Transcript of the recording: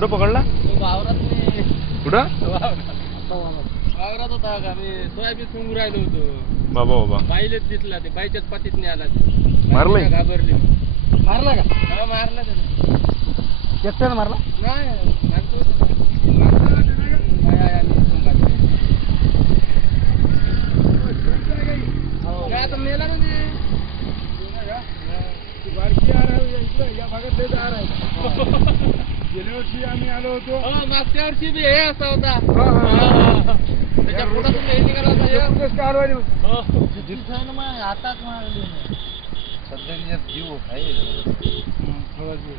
कुठं पकडला? वावरात कुठं? वावरात होता का मी सोयाबीन सोंगू राहिलो होतो. बाबा बाबा बाईलेच दिसला ते बाईच्याच पातीत नाही आला. मारलंय? घाबरली. मारला का? हा मारला त्याने. एकट्यानं मारला? नाही मारतो होता. काय आता मेला ना ते. बारकी आ रहा या भागात लय दार आहे. गेल्या वर्षी आम्ही आलो होतो. मागच्या वर्षी बी हे असा होता. त्याच्या या पोटातून हे निघाला होता हे. कुठंच कारवाई नाही. जिथं मग आताच मारली. सध्या जीव आहे. थोडा जीव.